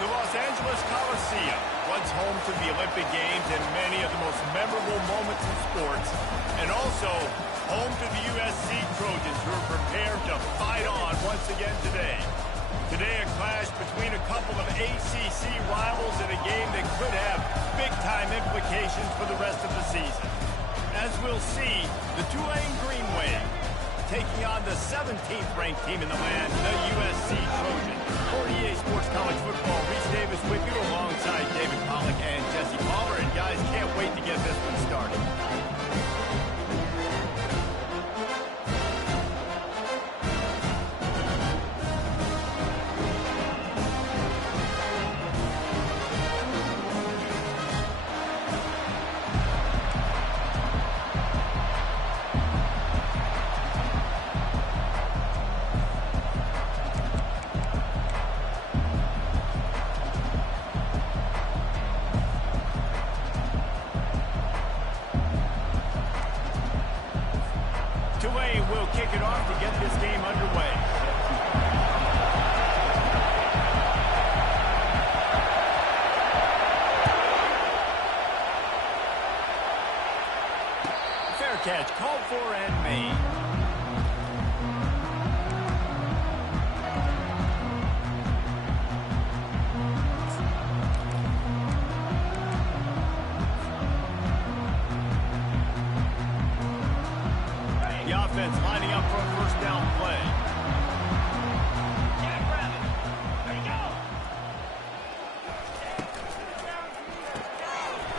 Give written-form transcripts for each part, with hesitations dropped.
The Los Angeles Coliseum, once home to the Olympic Games and many of the most memorable moments in sports, and also home to the USC Trojans, who are prepared to fight on once again today. Today, a clash between a couple of ACC rivals in a game that could have big-time implications for the rest of the season. As we'll see, the Tulane Green Wave taking on the 17th ranked team in the land, the USC Trojans. For EA Sports College Football, Reese Davis with you alongside David Pollack and Jesse Palmer. And guys, can't wait to get this one started. Tulane will kick it off to get this game underway. Fair catch, called for and made. The offense lining up for a first down play.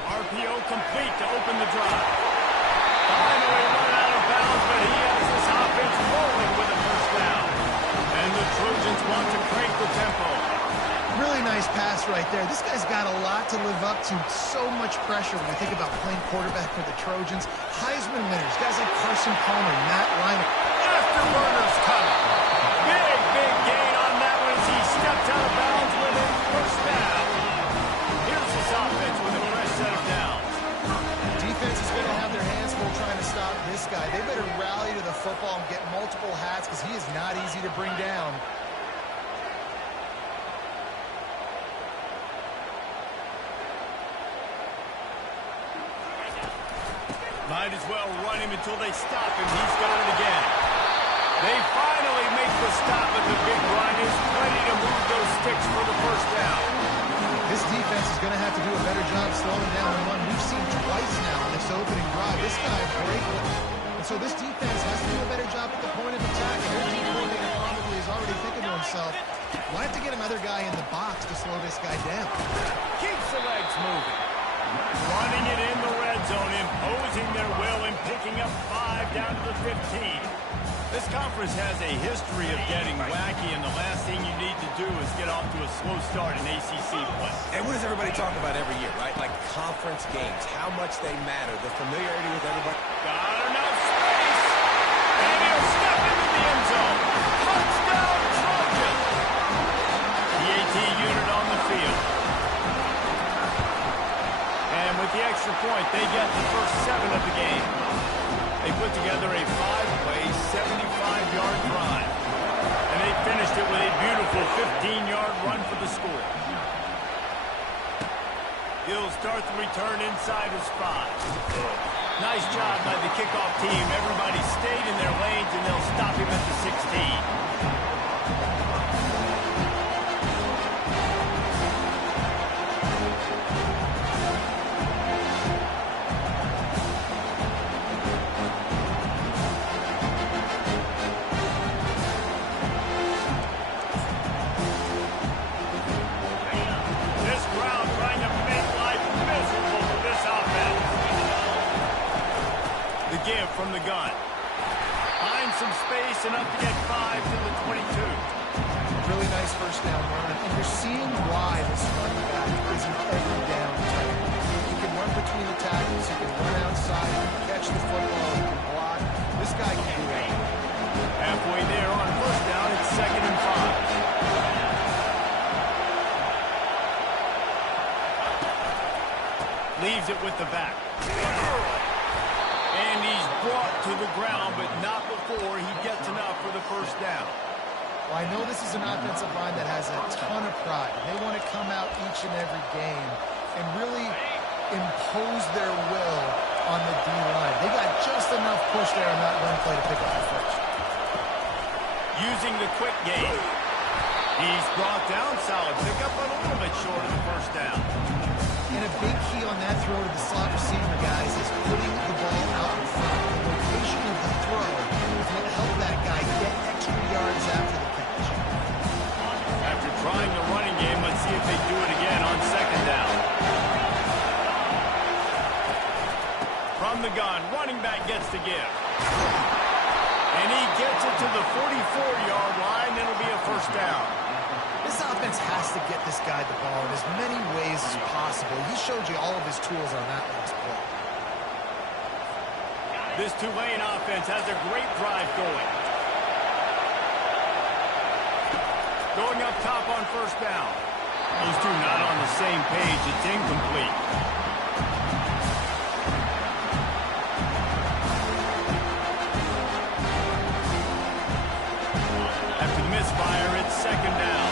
RPO complete to open the drive. Finally run out of bounds, but he has this offense rolling with a first down. And the Trojans want to crank the tempo. Really nice pass right there. This guy's got a lot to live up to. So much pressure when you think about playing quarterback for the Trojans. Heisman winners, guys like Carson Palmer, Matt Leinart. Afterburner's coming. Big gain on that one as he stepped out of bounds with a first down. Here's his offense with a fresh set of downs. Defense is going to have their hands full trying to stop this guy. They better rally to the football and get multiple hats because he is not easy to bring down. Might as well run him until they stop him. He's got it again. They finally make the stop, but the big run is ready to move those sticks for the first down. This defense is going to have to do a better job slowing down the run. We've seen twice now in this opening drive. This guy breaking. And so this defense has to do a better job at the point of attack. And their team coordinator probably is already thinking to himself, we'll have to get another guy in the box to slow this guy down. Keeps the legs moving. Running it in the red zone, imposing their will and picking up 5 down to the 15. This conference has a history of getting wacky, and the last thing you need to do is get off to a slow start in ACC play. And what does everybody talk about every year, right? Like conference games, how much they matter, the familiarity with everybody. Got enough space, and he'll step into the end zone. Touchdown, Trojans! The AT unit on the field. And with the extra point, they get the first 7 of the game. They put together a 5-play, 75-yard drive. And they finished it with a beautiful 15-yard run for the score. He'll start the return inside his 5. Nice job by the kickoff team. Everybody stayed in their lanes, and they'll stop him at the 16. Give from the gun. Finds some space enough to get 5 to the 22. Really nice first down run. And you're seeing why this running back is an every down type. He can run between the tackles. He can run outside. He can catch the football. He can block. This guy can do it. Halfway there on first down, it's 2nd and 5. Leaves it with the back. And he's brought to the ground, but not before he gets enough for the first down. Well, I know this is an offensive line that has a ton of pride. They want to come out each and every game and really impose their will on the D-line. They got just enough push there on that run play to pick up the first. Using the quick game. He's brought down. Solid pickup, but a little bit short of the first down. And a big key on that throw to the slot receiver, guys, is putting the ball out in front. The location of the throw is what helped that guy get extra yards after the catch. After trying the running game, let's see if they do it again on second down. From the gun, running back gets to give. And he gets it to the 44-yard line. It'll be a first down. This offense has to get this guy the ball in as many ways as possible. He showed you all of his tools on that last play. This Tulane offense has a great drive going. Going up top on first down. Those two not on the same page. It's incomplete. After the misfire, it's second down.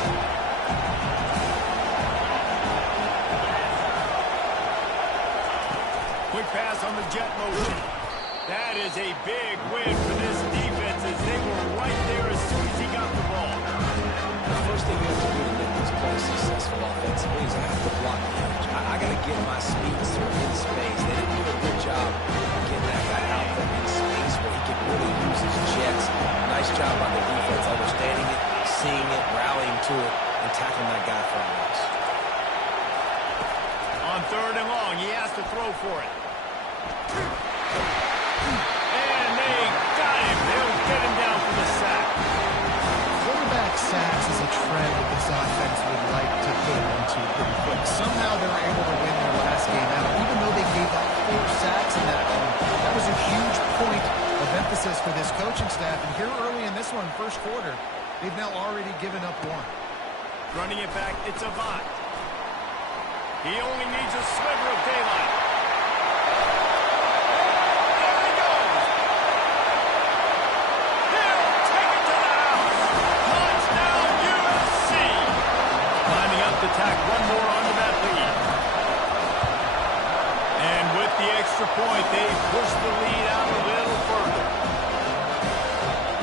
Quick pass on the jet motion. That is a big win for this defense as they were right there as soon as he got the ball. The first thing you have to do to make this play successful offensively is I have to block the edge. I got to get my speedster in space. They didn't do a good job of getting that guy out there in space where he can really use his jets. Nice job by the defense understanding it, seeing it, rallying to it, and tackling that guy for a loss. On third and long, he has to throw for it. And they got him. They'll get him down for the sack. Quarterback sacks is a trend that this offense would like to put them into pretty quick. Somehow they were able to win their last game out, even though they gave up 4 sacks in that one. That was a huge point of emphasis for this coaching staff. And here early in this one, first quarter, they've now already given up 1. Running it back, it's Avant. He only needs a sliver of daylight. There he goes. He'll take it to the house. Touchdown, USC. Lining up to tack one more onto that lead. And with the extra point, they push the lead out a little further.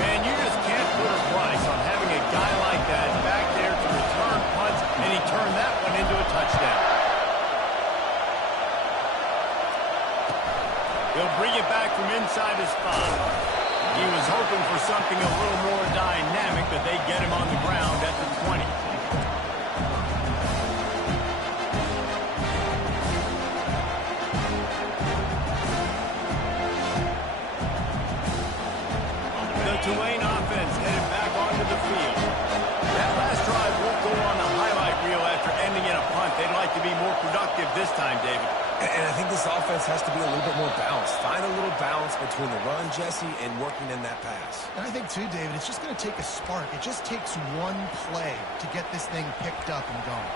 Man, you just can't put a price on having a guy like that back there to return punts, and he turned that one into a touchdown. He'll bring it back from inside his 5. He was hoping for something a little more dynamic, but they get him on the ground at the 20. The Tulane offense headed back onto the field. That last drive won't go on the highlight reel after ending in a punt. They'd like to be more productive this time, David. And I think this offense has to be a little bit more balanced. Find a little balance between the run, Jesse, and working in that pass. And I think, too, David, it's just going to take a spark. It just takes one play to get this thing picked up and going.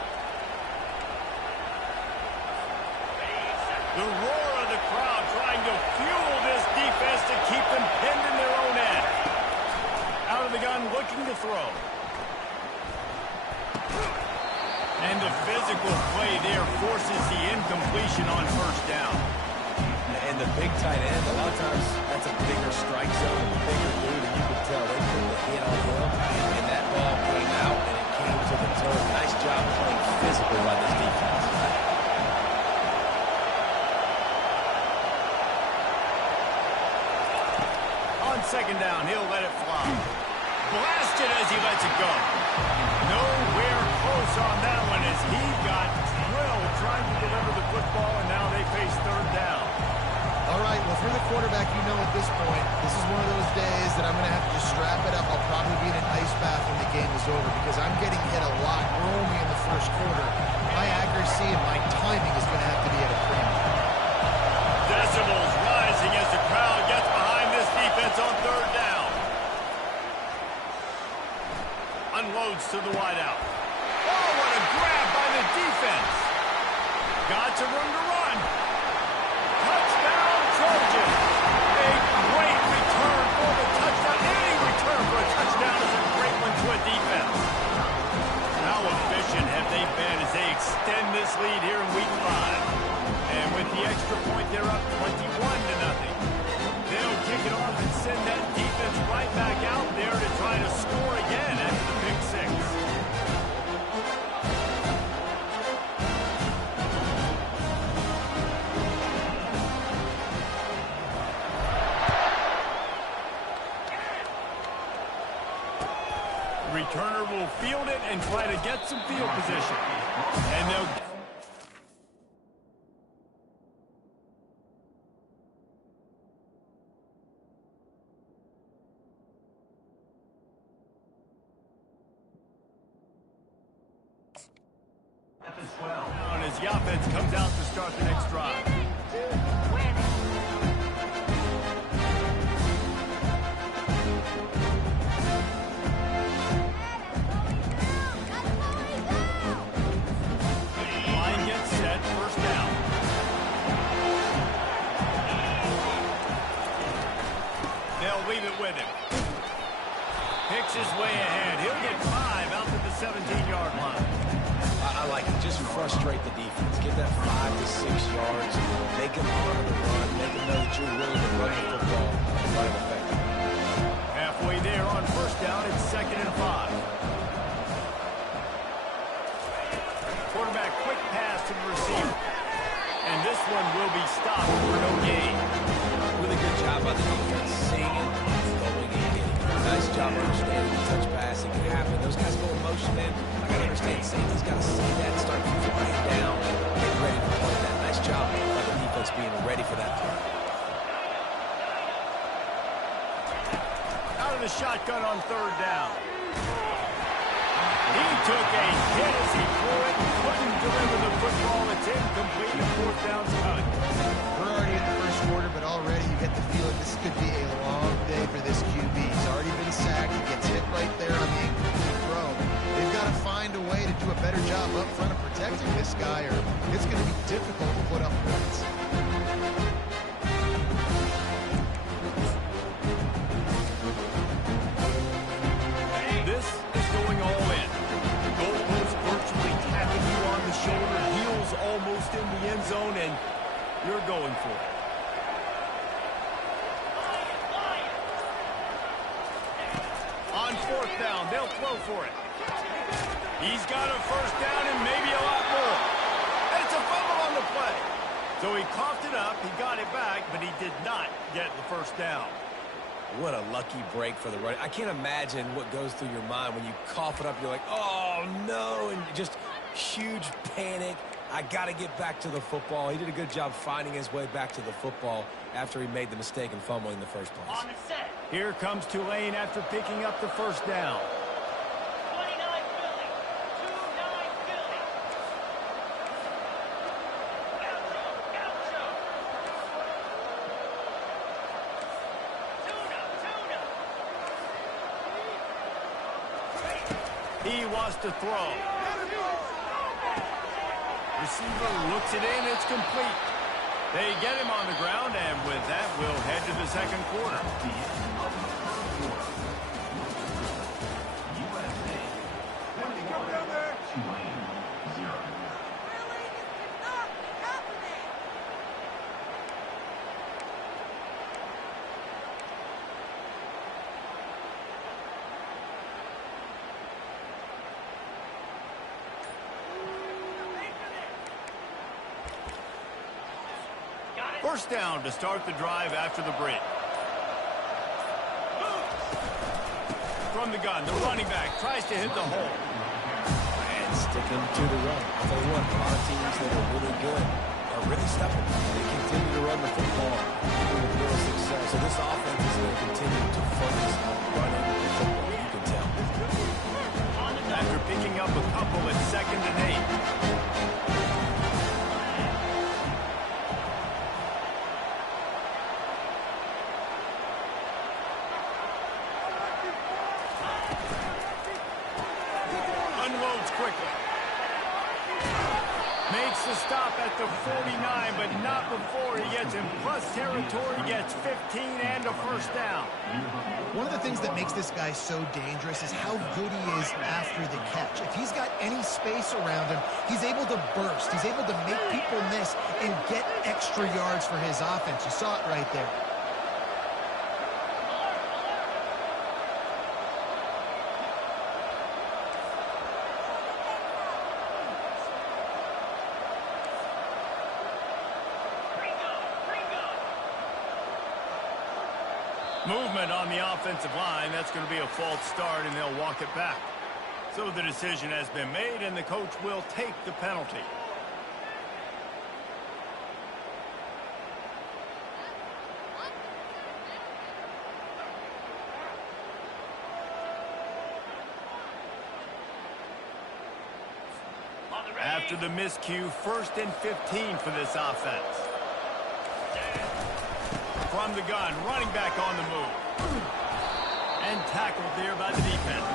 The roar of the crowd trying to fuel this defense to keep them pinned in their own end. Out of the gun, looking to throw. And the physical play there forces the incompletion on first down. And the big tight end, a lot of times that's a bigger strike zone, a bigger dude, and you can tell they put the hit on him. And that ball came out, and it came to the turf. Nice job playing physical by this defense. On second down, he'll let it fly. Blasted as he lets it go. Nowhere close on that one as he got drilled trying to deliver the football, and now they face third down. All right, well, if you're the quarterback, you know at this point, this is one of those days that I'm going to have to just strap it up. I'll probably be in an ice bath when the game is over because I'm getting hit a lot. We're only in the first quarter. My accuracy and my timing is going to have to be at a premium. Decibels rising as the crowd gets behind this defense on third down. Unloads to the wideout. Oh, what a grab by the defense. Got some room to run. Touchdown, Trojans. A great return for the touchdown. Any return for a touchdown is a great one to a defense. try to score again after the pick six. Returner will field it and try to get some field position. And they'll... As the offense comes out to start the next drive. Line gets set, first down. They'll leave it with him. Picks his way ahead. He'll get 5 out to the 17-yard line. I like it. Just frustrate the defense. Get that 5 to 6 yards. Make them honor the run. Make them know that you're willing to run the football and run it effectively. Halfway there on first down, it's 2nd and 5. Quarterback quick pass to the receiver. And this one will be stopped for no gain. Really good job by the defense. Seeing it, going and getting it. Nice job understanding the touch pass. It can happen. Those guys go in motion, man. I got to understand, safety's got to see that and start flying down and get ready to play that. Nice job by the defense being ready for that play. Out of the shotgun on 3rd down. He took a hit as he threw it and couldn't deliver the football. It's incomplete. The 4th down's cut. We're already in the first quarter, but already you get the feeling this could be a long day for this QB. He's already been sacked. He gets hit right there on the incomplete throw. They've got to find a way to do a better job up front of protecting this guy, or it's going to be difficult to put up points. This is going all in. Goalpost virtually tapping you on the shoulder, heels almost in the end zone, and you're going for it. On 4th down, they'll throw for it. He's got a first down and maybe a lot more. And it's a fumble on the play. So he coughed it up, he got it back, but he did not get the first down. What a lucky break for the running. I can't imagine what goes through your mind when you cough it up. You're like, oh, no, and just huge panic. I got to get back to the football. He did a good job finding his way back to the football after he made the mistake and fumble in the first place. On the set. Here comes Tulane after picking up the first down. 29 Philly. 29 Philly. Gaucho. Tuna. He wants to throw. Receiver looks it in, it's complete. They get him on the ground, and with that, we'll head to the 2nd quarter. First down to start the drive after the break. From the gun, the running back tries to hit the hole. And sticking to the run. I'll tell you what, a lot of teams that are really good are really stepping. They continue to run the football with real success. So this offense is going to continue to focus on running the football. You can tell. After picking up a couple at 2nd and 8. Quickly. Makes the stop at the 49, but not before he gets in plus territory, gets 15 and a first down. One of the things that makes this guy so dangerous is how good he is after the catch. If he's got any space around him, he's able to burst. He's able to make people miss and get extra yards for his offense. You saw it right there. Movement on the offensive line. That's going to be a false start, and they'll walk it back. So the decision has been made, and the coach will take the penalty. After the miscue, 1st and 15 for this offense. From the gun, running back on the move. And tackled there by the defense.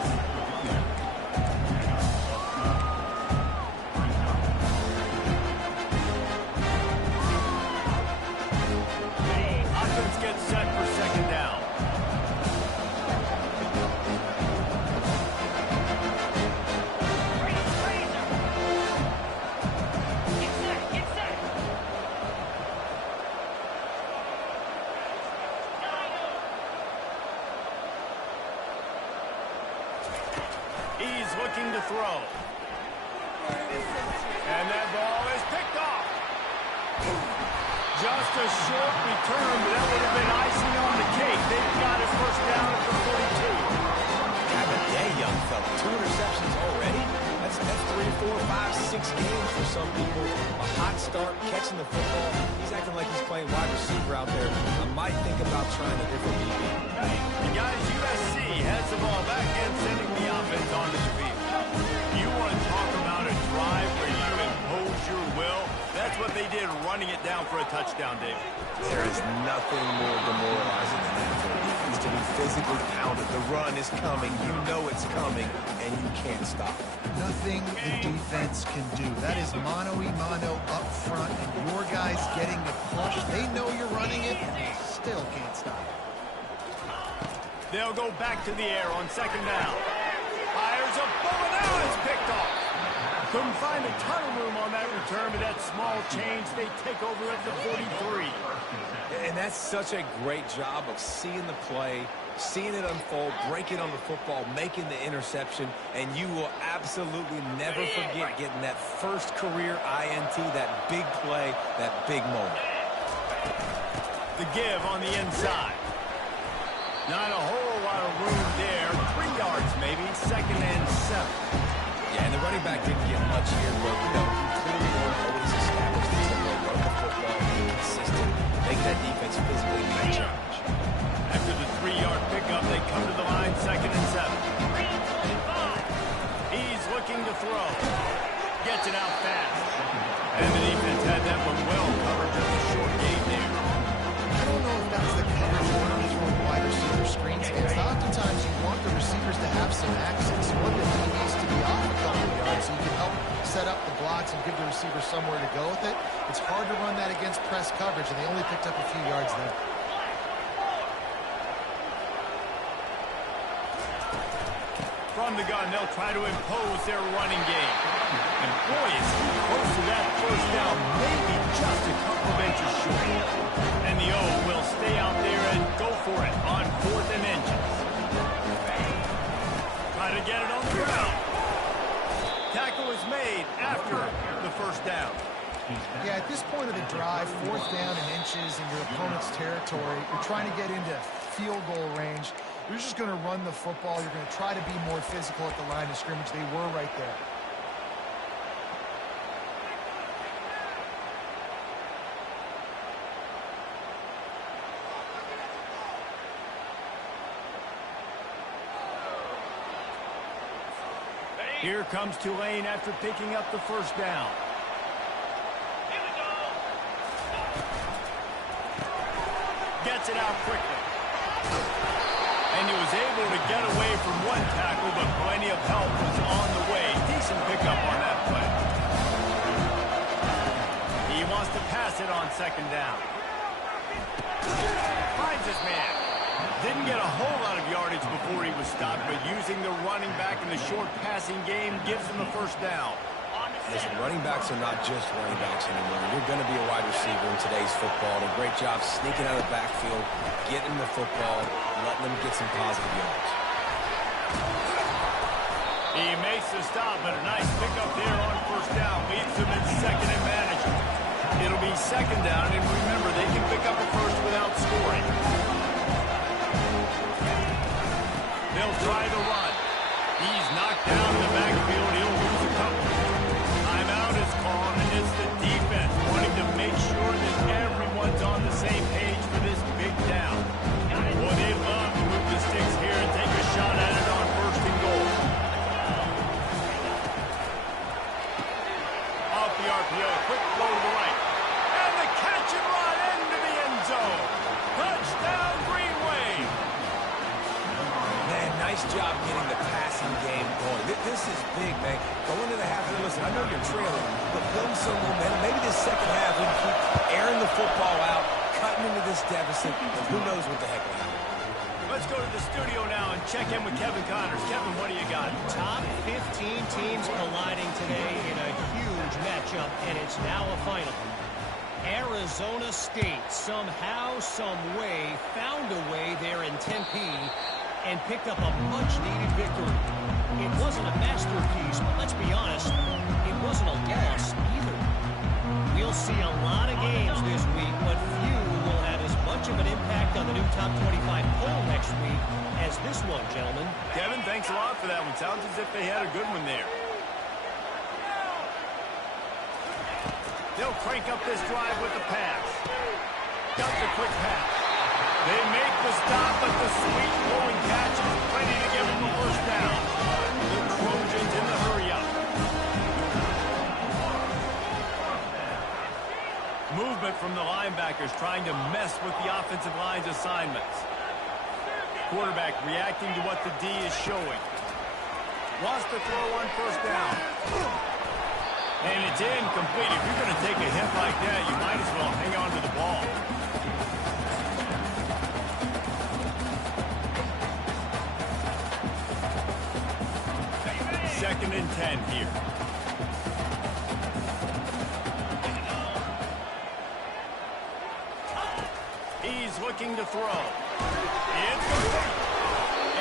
Offense gets set for 2nd down. He's looking to throw. And that ball is picked off. Just a short return, but that would have been icing on the cake. They've got it 1st down at the 42. Have a day, young fella. 2 interceptions already? That's 3, 4, 5, 6 games for some people. A hot start, catching the football. He's acting like he's playing wide receiver out there. I might think about trying a different DB. The guys, USC has the ball back and sending the offense onto the field. You want to talk about a drive where you impose your will? That's what they did, running it down for a touchdown, David. There is nothing more demoralizing than that for a defense to be physically pounded. The run is coming, you know it's coming, and you can't stop it. Nothing the defense can do. That is mano-a-mano up front, and your guys getting the push. They know you're running it, and they still can't stop it. They'll go back to the air on 2nd down. Fires a bullet, now it's picked off. Couldn't find a ton of room on that return, but that small change, they take over at the 43. And that's such a great job of seeing the play, seeing it unfold, breaking on the football, making the interception, and you will absolutely never forget getting that first career INT, that big play, that big moment. The give on the inside. Not a whole lot of room there. 3 yards maybe, 2nd and 7. Yeah, and the running back didn't get much here, but you know, he clearly won't always establish the tempo, run the football, be consistent, make that defense physically be a challenge. After the 3-yard pickup, they come to the line, 2nd and 7. He's looking to throw. Gets it out fast. And the defense had that one well covered, just a short gain there. I don't know if that's the coverage orders from wide receiver screen stance. Oftentimes you want the receivers to have some access. You want the DBs to be off a couple of yards so you can help set up the blocks and give the receiver somewhere to go with it. It's hard to run that against press coverage, and they only picked up a few yards there. From the gun, they'll try to impose their running game. And boy, is he close to that 1st down, maybe just a couple of inches short. And the O will stay out there and go for it on 4th and inches. Try to get it on the ground. Tackle is made after the 1st down. Yeah, at this point of the drive, 4th down and inches in your opponent's territory, you're trying to get into field goal range. You're just going to run the football. You're going to try to be more physical at the line of scrimmage. They were right there. Here comes Tulane after picking up the 1st down. Here we go. Gets it out quickly. And he was able to get away from one tackle, but plenty of help was on the way. Decent pickup on that play. He wants to pass it on 2nd down. Finds his man. Didn't get a whole lot of yardage before he was stopped, but using the running back in the short passing game gives him the 1st down. Listen, running backs are not just running backs anymore. You're going to be a wide receiver in today's football. And a great job sneaking out of the backfield, getting the football, letting them get some positive yards. He makes the stop, but a nice pickup there on 1st down. Leaves him in 2nd and manageable. It'll be 2nd down, and remember, they can pick up a 1st without scoring. They'll try the run. He's knocked down in the backfield. He'll lose a couple. Timeout is called, and it's the defense wanting to make sure that everyone's on the same page for this big down. Boy, they'd love to move the sticks here and take a shot at it on first and goal. Off the RPO, quick throw to the right. And the catch and run into the end zone. Touchdown, Green Wave. Man, nice job getting the passing game going. This is big, man. Go into the half. Listen, I know you're trailing, but build some momentum. Maybe this second half we can keep airing the football out, cutting into this deficit, and who knows what the heck will happen. Let's go to the studio now and check in with Kevin Connors. Kevin, what do you got? Top 15 teams colliding today in a huge matchup, and it's now a final. Arizona State somehow, some way, found a way there in Tempe and picked up a much-needed victory. It wasn't a masterpiece, but let's be honest, it wasn't a loss either. We'll see a lot of games this week, but few will have as much of an impact on the new top 25 poll next week as this one, gentlemen. Kevin, thanks a lot for that one. Sounds as if they had a good one there. They'll crank up this drive with the pass. Got the quick pass. They make the stop, but the sweet throwing catch is plenty to give them the first down. The Trojans in the hurry-up. Movement from the linebackers trying to mess with the offensive line's assignments. Quarterback reacting to what the D is showing. Wants to throw on first down. And it's incomplete. If you're going to take a hit like that, you might as well hang on to the ball. Second and 10 here. He's looking to throw. It's complete.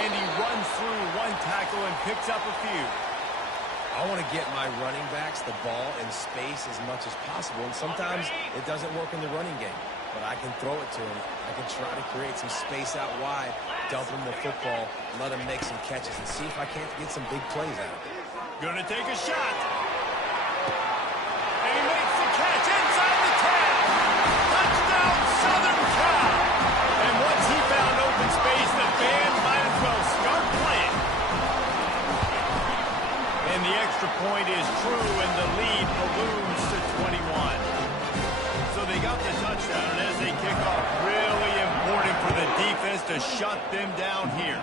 And he runs through one tackle and picks up a few. I want to get my running backs the ball in space as much as possible, and sometimes it doesn't work in the running game, but I can throw it to them. I can try to create some space out wide, dump them the football, let them make some catches, and see if I can't get some big plays out of it. Gonna take a shot. And he makes the catch inside the 10. Touchdown, Southern Cal. And once he found open space, the fans might as well start playing. And the extra point is true, and the lead balloons to 21. So they got the touchdown, and as they kick off, really important for the defense to shut them down here.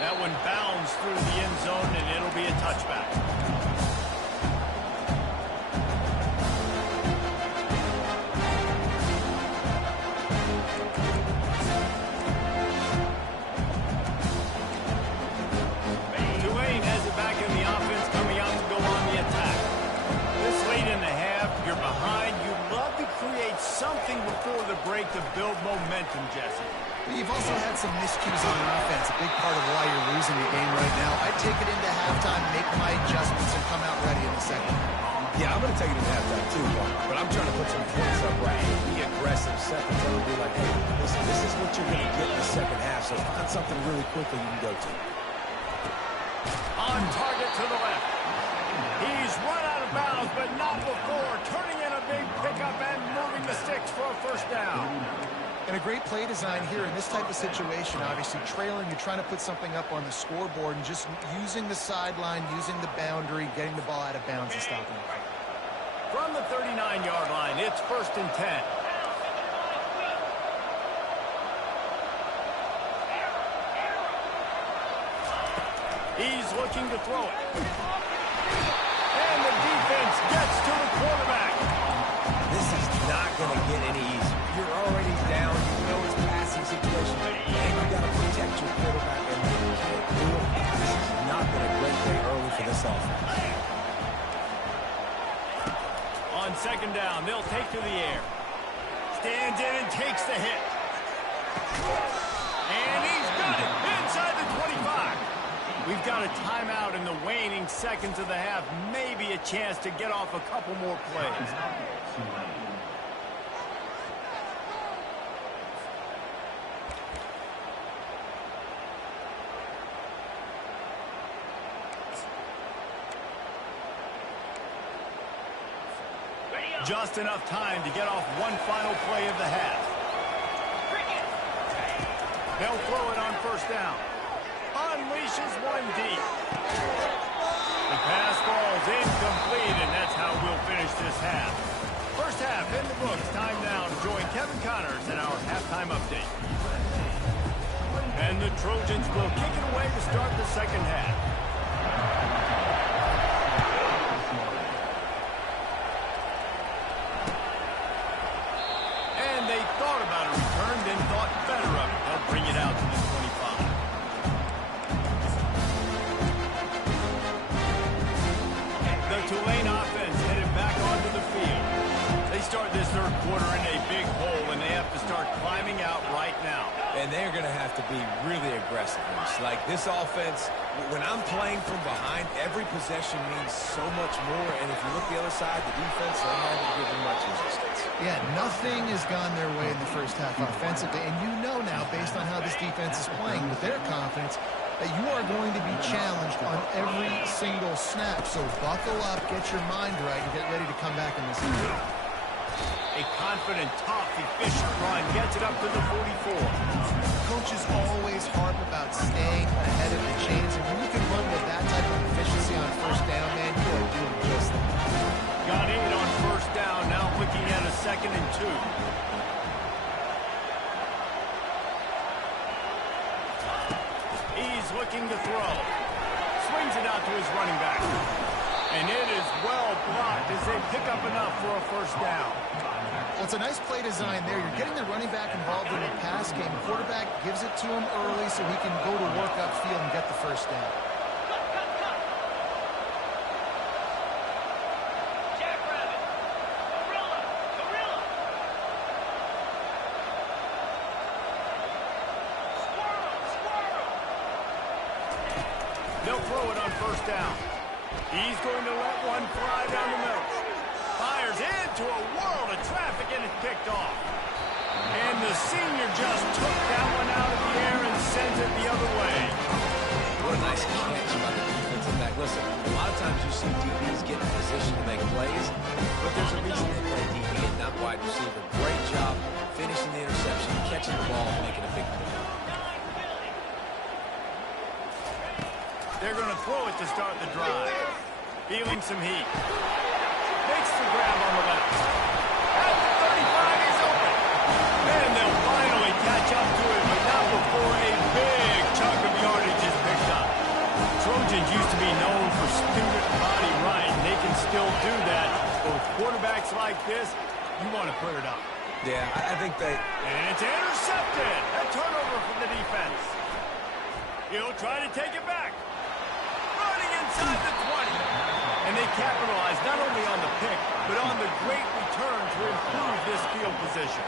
That one bounds through the end zone, and it'll be a touchback. Tulane has it back in the offense, coming out to go on the attack. This late in the half, you're behind. You'd love to create something before the break to build momentum, Jesse. You've also had some miscues on offense, a big part of why you're losing the game right now. I'd take it into halftime, make my adjustments, and come out ready in the second. Yeah, I'm going to take it into halftime too, but I'm trying to put some points up right here. Be aggressive, set the tone, be like, hey, listen, this is what you're going to get in the second half, so find something really quickly you can go to. On target to the left. He's run out of bounds, but not before. Turning in a big pickup and moving the sticks for a first down. And a great play design here in this type of situation. Obviously, trailing, you're trying to put something up on the scoreboard and just using the sideline, using the boundary, getting the ball out of bounds and stopping it. From the 39-yard line, it's first and 10. He's looking to throw it. And the defense gets to the quarterback. This is not going to get any easier. You're already down. You know it's a passing situation. And you got to protect your quarterback, and you can't do it. This has not been a great day early for this offense. On second down, they'll take to the air. Stands in and takes the hit. And he's got it inside the 25. We've got a timeout in the waning seconds of the half. Maybe a chance to get off a couple more plays. Just enough time to get off one final play of the half. They'll throw it on first down. Unleashes one deep. The pass falls incomplete, and that's how we'll finish this half. First half in the books. Time now to join Kevin Connors in our halftime update. And the Trojans will kick it away to start the second half. And they thought about a return, then thought better of it. They'll bring it out to the 25. The Tulane offense headed back onto the field. They start this third quarter in a big hole, and they have to start climbing out right now. And they're going to have to be really aggressive. Like this offense, when I'm playing from behind, every possession means so much more. And if you look the other side, the defense, they haven't given much resistance. Yeah, nothing has gone their way in the first half offensively. And you know now, based on how this defense is playing with their confidence, that you are going to be challenged on every single snap. So buckle up, get your mind right, and get ready to come back in this game. A confident, tough, efficient run gets it up to the 44. Coaches always harp about staying ahead of the chains, and when you can run with that type of efficiency on first down, man, you are doing just that. Got 8 on first down, now looking at a 2nd and 2. He's looking to throw. Swings it out to his running back. And it is well blocked as they pick up enough for a first down. Well, it's a nice play design there. You're getting the running back involved in the pass game. Quarterback gives it to him early so he can go to work upfield and get the first down. Jackrabbit. Gorilla. Squirrel. They'll throw it on first down. He's going to let one fly down the middle. Fires into a world of traffic, and it's picked off. And the senior just took that one out of the air and sends it the other way. What a nice catch by the defensive back. Listen, a lot of times you see DBs get in position to make plays, but there's a reason they play DB and not wide receiver. Great job finishing the interception, catching the ball, and making a big play. They're going to throw it to start the drive. Feeling some heat. Makes the grab on the left. At the 35, he's open. And they'll finally catch up to him, but not before a big chunk of yardage is picked up. Trojans used to be known for student body right, and they can still do that. But with quarterbacks like this, you want to put it up. Yeah, I think they... And it's intercepted. A turnover from the defense. He'll try to take it back. Running inside the 20. And they capitalize not only on the pick, but on the great return to improve this field position.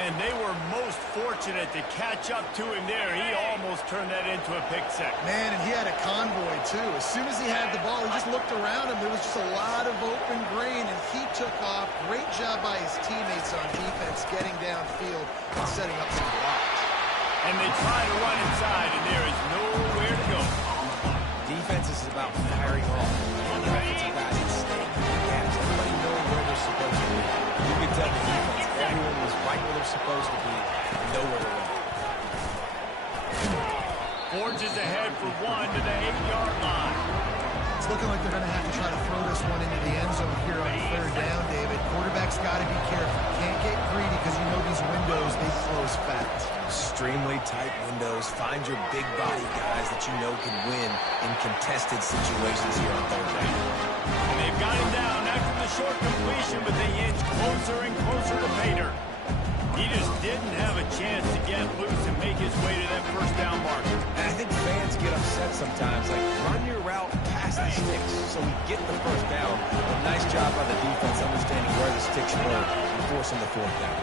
And they were most fortunate to catch up to him there. He almost turned that into a pick six. Man, and he had a convoy, too. As soon as he had the ball, he just looked around him. There was just a lot of open green, and he took off. Great job by his teammates on defense, getting downfield and setting up some blocks. And they try to run inside, and there is nowhere to go. Defense is about firing off. The offensive guys and staying in the gaps. Everybody knowing where they're supposed to be. You can tell the defense, everyone was right where they're supposed to be, nowhere to run. Forges ahead for one to the 8-yard line. It's looking like they're going to have to try to throw this one into the end zone here on third down, David. Quarterback's got to be careful. Can't get greedy because you know these windows, they close fast. Extremely tight windows. Find your big body guys that you know can win in contested situations here on third down. And they've got him down after the short completion, but they inch closer and closer to Pater. He just didn't have a chance to get loose and make his way to that first down marker. And I think fans get upset sometimes. Like, run your route past the sticks so we get the first down. But nice job by the defense understanding where the sticks were and forcing the fourth down.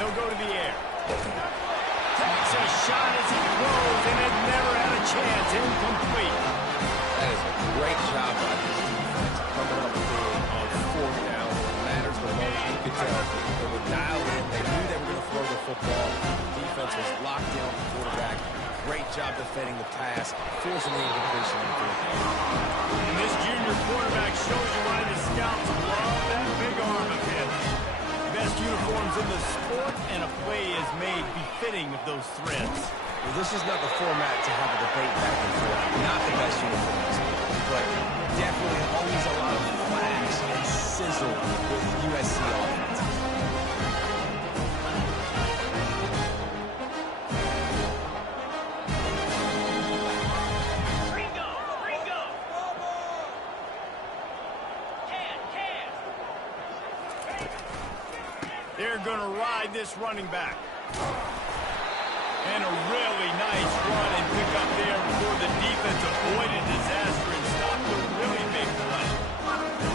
They'll go to the air. Takes a shot as he throws, and it never had a chance. Incomplete. That is a great job by this defense coming up big on fourth down. It matters the most. You could tell they were dialed in. They knew they were going to throw the football. The defense was locked in on the quarterback. great job defending the pass, forcing the incompletion. And this junior quarterback shows you why the scouts love that big arm of his. Best uniforms in the sport, and a play is made befitting of those threads. Well, this is not the format to have a debate back and forth. Not the best uniforms, but definitely always a lot of flash and sizzle with USC offense. They're going to ride this running back. And a really nice run and pick up there before the defense avoided disaster and stopped a really big play.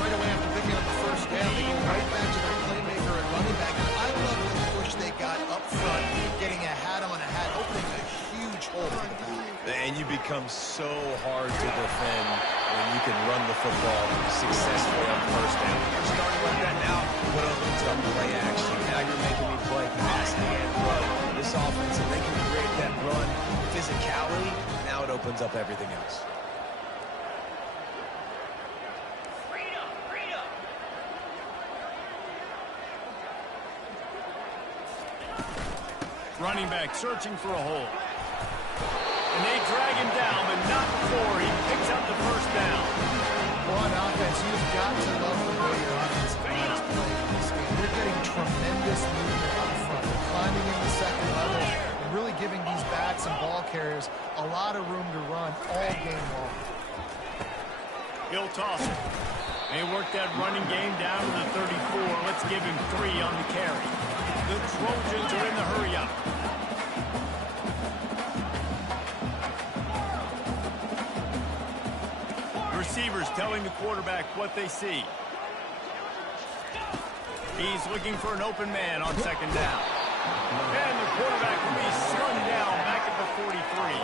Right away after picking up the first down, they go right back to their playmaker and running back. And I love the push they got up front, getting a hat on a hat, opening a huge hole for the back. And you become so hard to defend when you can run the football successfully on first down. You're starting like that now, but opens up play action. Now you're making me play pass and run. This offense, if they can create that run physicality, now it opens up everything else. Running back searching for a hole. And they drag him down, but not before he picks up the first down. Well, on offense, you've got to love the way your offensive line is playing in this game. They're getting tremendous movement up front. They're climbing in the second level and really giving these backs and ball carriers a lot of room to run all game long. He'll toss it. They work that running game down to the 34. Let's give him 3 on the carry. The Trojans are in the hurry-up. Receivers telling the quarterback what they see. He's looking for an open man on second down. And the quarterback will be slung down back at the 43.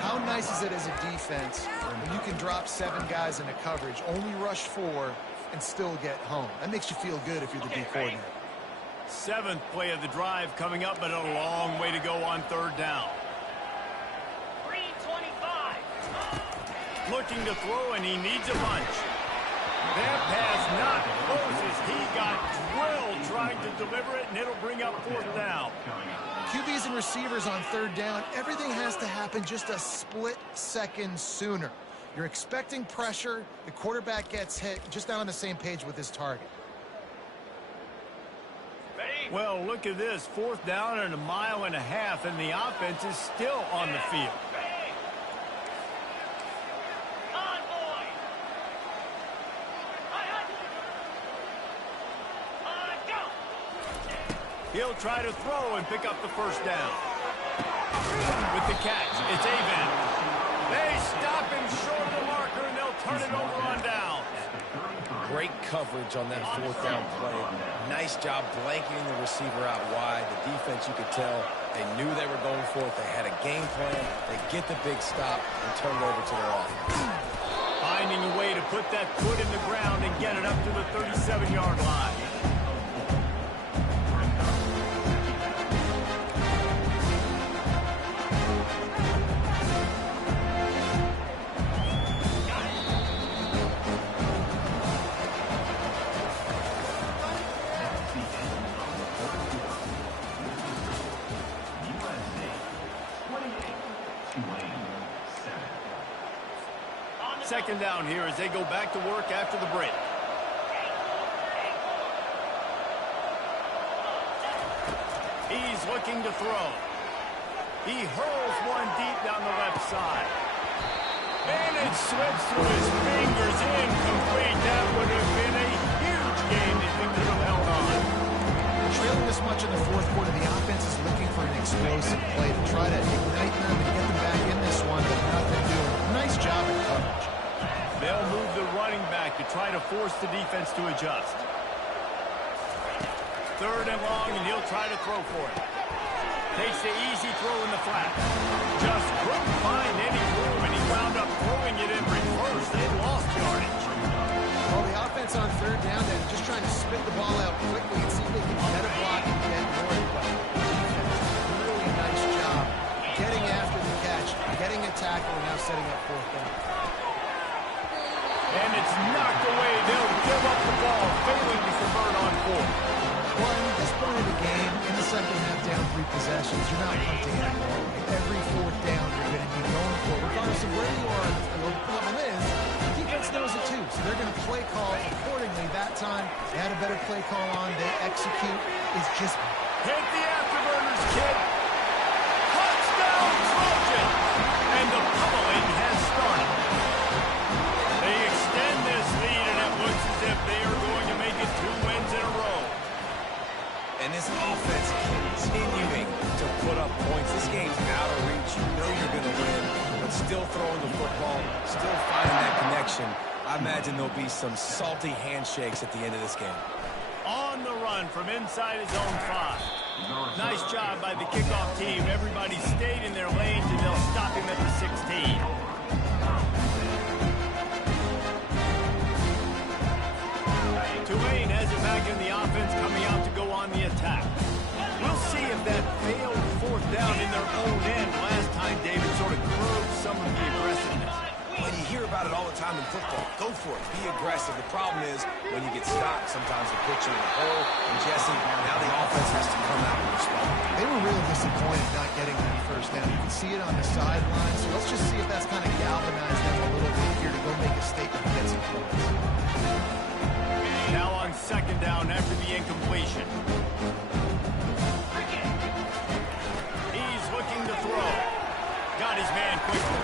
How nice is it as a defense when you can drop 7 guys into coverage, only rush 4, and still get home? That makes you feel good if you're the D coordinator. 7th play of the drive coming up, but a long way to go on third down. 325. Looking to throw, and he needs a bunch. That pass not close as he got drilled trying to deliver it, and it'll bring up 4th down. QBs and receivers on third down, everything has to happen just a split second sooner. You're expecting pressure, the quarterback gets hit, just not on the same page with his target. Well, look at this. 4th down and 1.5 miles, and the offense is still on the field. He'll try to throw and pick up the first down. With the catch, it's Avent. They stop him short of the marker, and they'll turn it over on down. Great coverage on that 4th down play. Nice job blanketing the receiver out wide. The defense, you could tell, they knew they were going for it. They had a game plan. They get the big stop and turn it over to their offense. Finding a way to put that foot in the ground and get it up to the 37-yard line. Second down here as they go back to work after the break. He's looking to throw. He hurls one deep down the left side. And it slips through his fingers, incomplete. That would have been a huge game if he could have held on. Trailing this much in the 4th quarter, the offense is looking for an explosive play to try to ignite them and get them back in this one, but nothing doing. Nice job in coverage. They'll move the running back to try to force the defense to adjust. 3rd and long, and he'll try to throw for it. Takes the easy throw in the flat. Just couldn't find any room, and he wound up throwing it in reverse. They lost yardage. Well, the offense on 3rd down, then just trying to spit the ball out quickly and see if they can get a block and get more. Defense, really nice job getting after tackle and now setting up fourth down. And it's knocked away. They'll give up the ball, failing to convert on fourth. Well, at this point of the game, in the second half, down 3 possessions, you're not punting anymore. Every fourth down you're going to be going for, regardless of where you are on the field. The problem is, the defense knows it too, so they're going to play call accordingly. That time, they had a better play call on. They execute. It's just... Hit the afterburners, kid. Touchdown, Trojan. And the pummeling has started. They extend this lead, and it looks as if they are going to make it 2 wins in a row. And this offense continuing to put up points. This game's out of reach. You know you're going to win, but still throwing the football, still finding that connection. I imagine there'll be some salty handshakes at the end of this game. On the run from inside his own 5. Nice job by the kickoff team. Everybody stayed in their lanes, and they'll stop him at the 16. Tulane has it back in the offense, coming out to go on the attack. We'll see if that failed fourth down in their own end last time, David, sort of curbed some of the aggressiveness. When you hear about it all the time in football, go for it. Be aggressive. The problem is when you get stopped, sometimes they put you in a hole. And Jesse, now the offense has to come out and respond. They were really disappointed not getting that first down. You can see it on the sideline, so let's just see if that's kind of galvanized them a little bit here to go make a statement and get some points. Now on second down after the incompletion. He's looking to throw. Got his man quickly.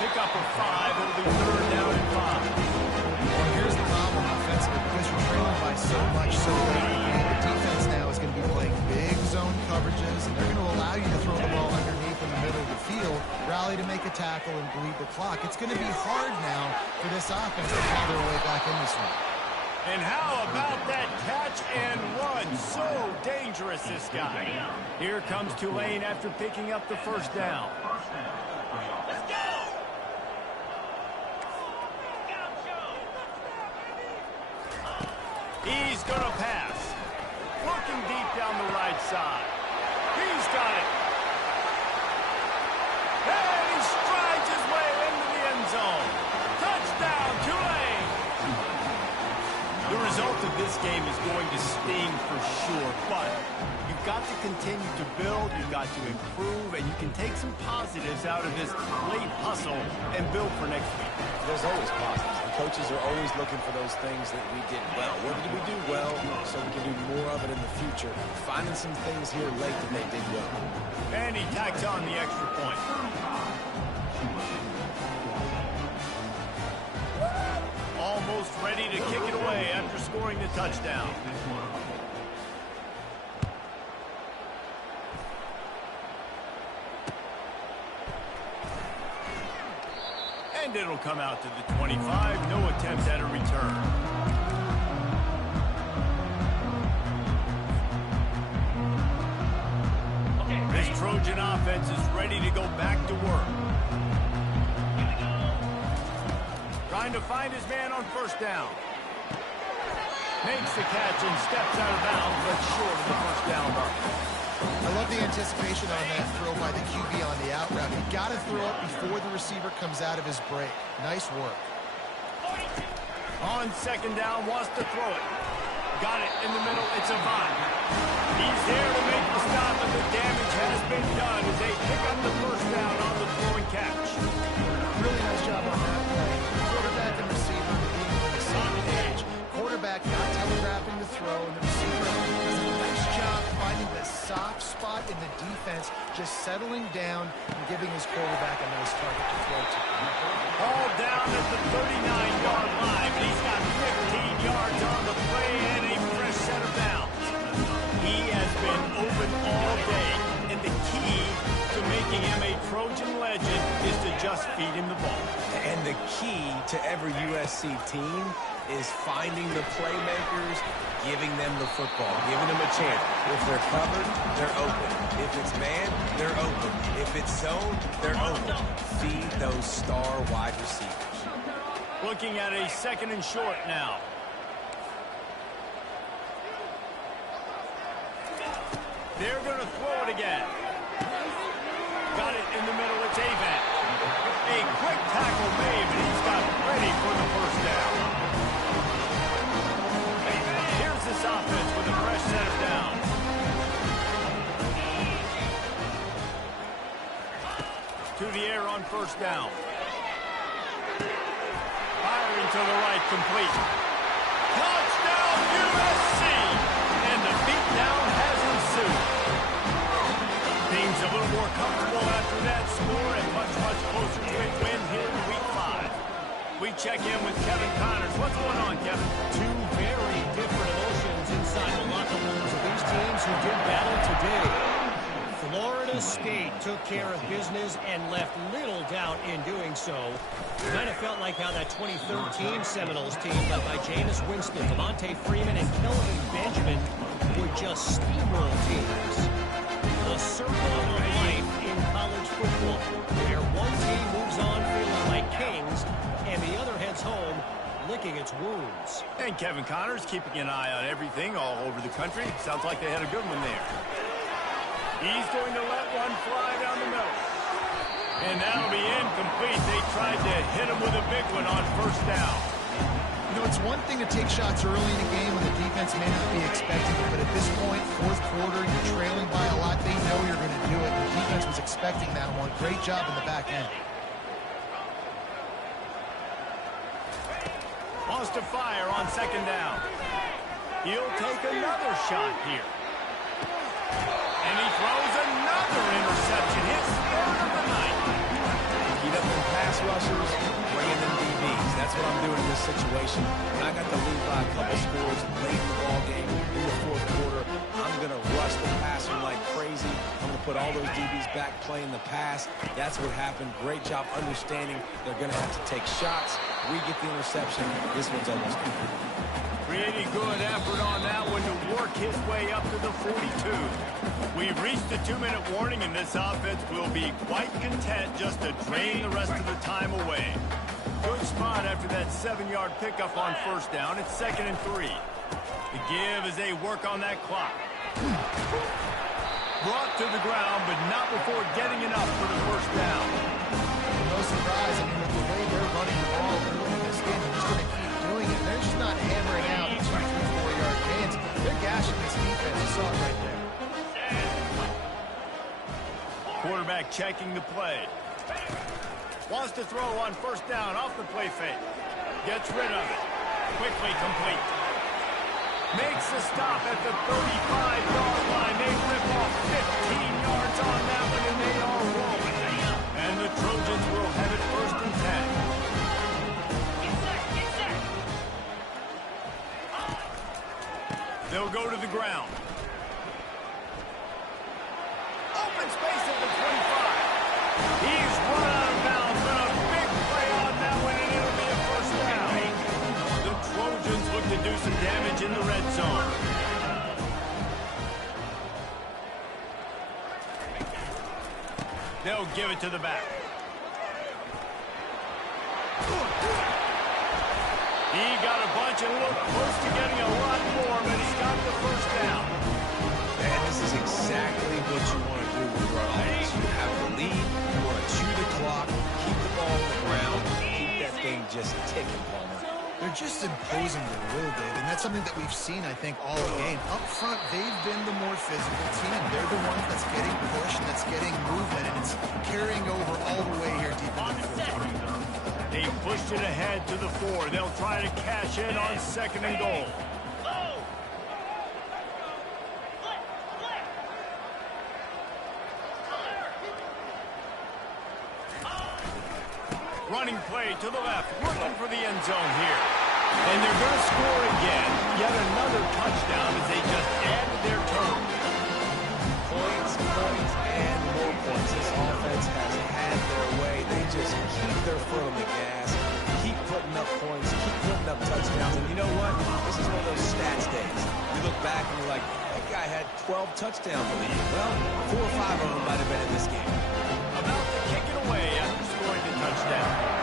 Pick up a 5. It'll be third down and 5. Well, here's the problem offensively, because you're trailing by so much so late in the game. The defense now is going to be playing big zone coverages, and they're going to allow you to throw the ball underneath in the middle of the field, rally to make a tackle, and bleed the clock. It's going to be hard now for this offense to claw their way back in this one. And how about that catch and run? So dangerous, this guy. Here comes Tulane after picking up the first down. Let's go! He's going to pass. Looking deep down the right side. He's got it. And he strides his way into the end zone. Touchdown, Tulane. The result of this game is going to sting for sure, but you've got to continue to build, you've got to improve, and you can take some positives out of this late hustle and build for next week. There's always positives. The coaches are always looking for those things that we did well. What did we do well so we can do more of it in the future? Finding some things here late that they did well. And he tacks on the extra point. Almost ready to kick it away after scoring the touchdown. And it'll come out to the 25. No attempt at a return. This Trojan offense is ready to go back to work. Trying to find his man on first down. Makes the catch and steps out of bounds, but short of the first down mark. I love the anticipation on that throw by the QB on the out route. You've got to throw it before the receiver comes out of his break. Nice work. On second down, wants to throw it. Got it in the middle. It's Avant. He's there to make the stop, and the damage has been done as they pick up the first down on the throw and catch. Really nice job on that play. Quarterback and receiver being on the same page. Quarterback not telegraphing the throw, and the receiver does a nice job finding the soft spot in the defense, just settling down and giving his quarterback a nice target to throw to. All down at the 39-yard line, and he's got 15 yards on the play and a fresh set of downs. He has been open all day, and the key to making him a Trojan legend is to just feed him the ball. And the key to every USC team is finding the playmakers, giving them the football, giving them a chance. If they're covered, they're open. If it's man, they're open. If it's zone, they're open. Feed those star wide receivers. Looking at a second and short now. They're going to throw it again. Got it in the middle. It's Avant. A quick tackle made, but he's got ready for the first down. Here's this offense with a fresh set of downs. To the air on first down. Firing to the right, complete. Touchdown, USC! And the beatdown has ensued. Team's a little more comfortable after that score and much, much closer to a win here in Week 5. We check in with Kevin Connors. What's going on, Kevin? Two very different emotions inside the locker rooms of these teams who did battle today. Florida State took care of business and left little doubt in doing so. Kind of felt like how that 2013 Seminoles team led by Jameis Winston, Devontae Freeman, and Kelvin Benjamin would just steamroll teams. The circle of life in college football, where one team moves on feeling like kings and the other heads home licking its wounds. And Kevin Connors keeping an eye on everything all over the country. Sounds like they had a good one there. He's going to let one fly down the middle. And that'll be incomplete. They tried to hit him with a big one on first down. You know, it's one thing to take shots early in the game when the defense may not be expecting it, but at this point, fourth quarter, you're trailing by a lot. They know you're going to do it. The defense was expecting that one. Great job in the back end. Wants to fire on second down. He'll take another shot here. And he throws another interception. His third of the night. Heat up them pass rushers, bring in them DBs. That's what I'm doing in this situation. When I got to lead by a couple scores late in the ball game in the fourth quarter, I'm going to rush the passer like crazy. I'm going to put all those DBs back playing the pass. That's what happened. Great job understanding they're going to have to take shots. We get the interception. This one's almost complete. Pretty good effort on that one to work his way up to the 42. We've reached the 2-minute warning, and this offense will be quite content just to drain the rest of the time away. Good spot after that 7-yard pickup on first down. It's 2nd and 3. The give as they work on that clock. Brought to the ground, but not before getting enough for the first down. No surprise. I mean, with the way they're running the ball early in this game, they're just going to keep doing it. They're just not hammering out 2, 3, 4-yard gains. They're gashing this defense. You saw it right there. Quarterback checking the play. Wants to throw on first down off the play fake. Gets rid of it. Quickly complete. Makes the stop at the 35-yard line. They rip off 15 yards on that one, and they are rolling. And the Trojans will have it 1st and 10. They'll go to the ground. Open space at the 25. He's run out of bounds, but a big play on that one, and it'll be a first down. The Trojans look to do some damage in the red zone. They'll give it to the back. He got a bunch and looked close to getting a lot more, but he's got the first down. And this is exactly what you want to do with your offense. You have the lead, you want to chew the clock, keep the ball on the ground, keep that thing just ticking, Palmer. They're just imposing their will, Dave, and that's something that we've seen, I think, all game. Up front, they've been the more physical team. They're the ones that's getting pushed, that's getting movement, and it's carrying over all the way here deep in the fourth quarter. They pushed it ahead to the 4. They'll try to cash in on 2nd and goal. Running play to the left, looking for the end zone here. And they're going to score again. Yet another touchdown as they just add to their total. Points, and more points. This offense has had their way. They just keep their foot on the gas, keep putting up points, keep putting up touchdowns. And you know what? This is one of those stats days. You look back and you're like, that guy had 12 touchdowns in the year. Well, 4 or 5 of them might have been in this game. About to kick it away after scoring the touchdown.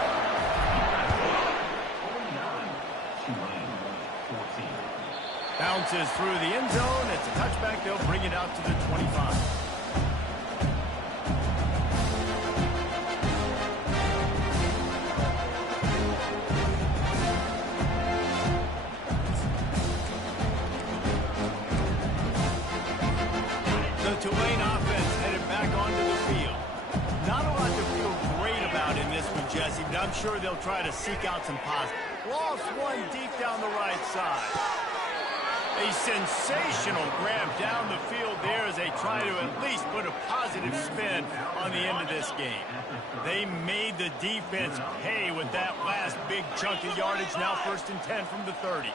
Bounces through the end zone. It's a touchback. They'll bring it out to the 25. Jesse, but I'm sure they'll try to seek out some positive. Lost one deep down the right side. A sensational grab down the field there as they try to at least put a positive spin on the end of this game. They made the defense pay with that last big chunk of yardage. Now 1st and 10 from the 30.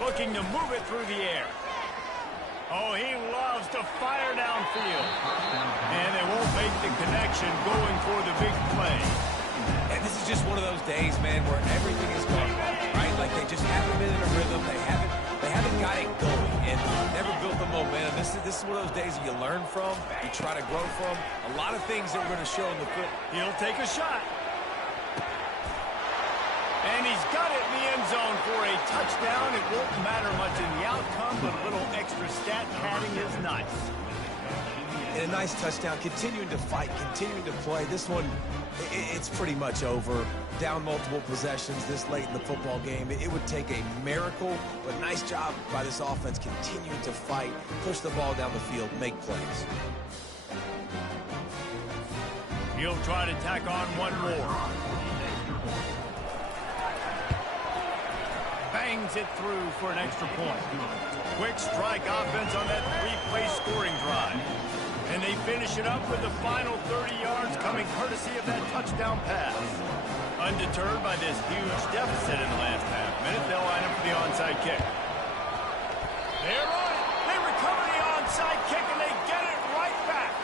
Looking to move it through the air. Oh, he loves to fire downfield. And they won't make the connection going for the big play. And this is just one of those days, man, where everything is going wrong, right? Like they just haven't been in a rhythm. They haven't got it going and never built the momentum. This is one of those days that you learn from, you try to grow from. A lot of things that we're going to show in the foot. He'll take a shot. And he's got it in the end zone for a touchdown. It won't matter much in the outcome, but a little extra stat padding is nice. And a nice touchdown, continuing to fight, continuing to play. This one, it's pretty much over. Down multiple possessions this late in the football game. It would take a miracle, but nice job by this offense continuing to fight, push the ball down the field, make plays. He'll try to tack on one more. Bangs it through for an extra point. Quick strike offense on that 3-play scoring drive. And they finish it up with the final 30 yards coming courtesy of that touchdown pass. Undeterred by this huge deficit in the last half-minute, they'll line up for the onside kick. They're on it. They recover the onside kick, and they get it right back.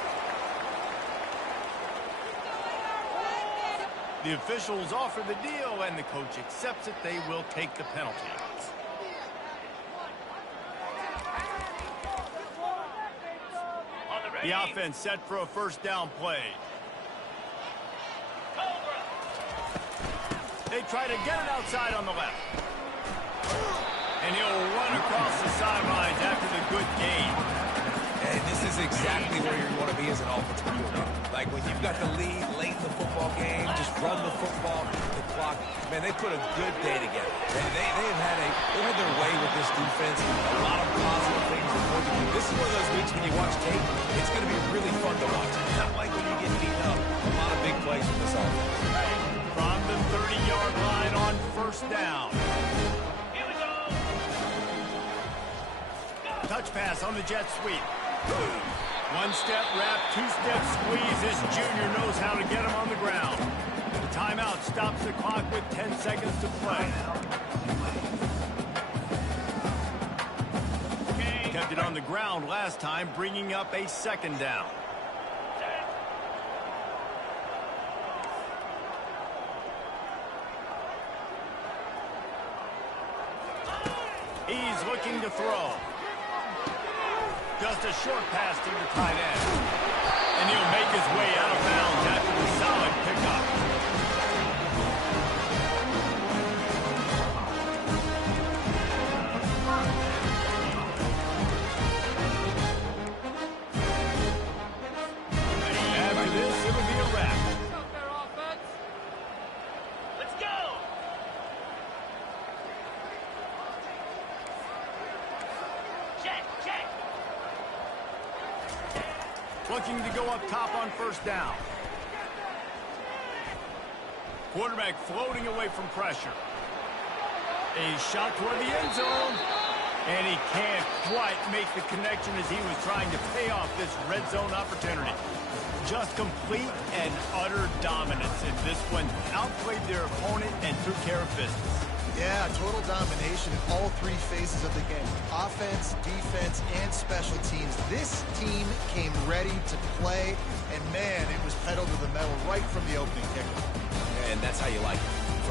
The officials offer the deal, and the coach accepts it. They will take the penalty. The offense set for a 1st down play. They try to get it outside on the left. And he'll run across the sidelines after the good gain. And this is exactly where you want to be as an offensive coordinator. Like when you've got the lead late in the football game, just run the football, the clock. Man, they put a good day together. They've had their way with this defense. A lot of positive things to point to. This is one of those weeks when you watch tape, it's going to be really fun to watch. Not like when you get beaten up. A lot of big plays from this offense. From the 30-yard line on 1st down. Here we go. Touch pass on the jet sweep. 1-step wrap, 2-step squeeze. This junior knows how to get him on the ground. The timeout stops the clock with 10 seconds to play. Kept it on the ground last time, bringing up a 2nd down. He's looking to throw. Just a short pass to the tight end. And he'll make his way out of bounds after the solid pickup. After this, it'll be a wrap. Let's go. Check. Looking to go up top on 1st down. Quarterback floating away from pressure. A shot toward the end zone. And he can't quite make the connection as he was trying to pay off this red zone opportunity. Just complete and utter dominance in this one. Outplayed their opponent and took care of business. Yeah, total domination in all 3 phases of the game. Offense, defense, and special teams. This team came ready to play, and man, it was pedal to the metal right from the opening kick. And that's how you like it.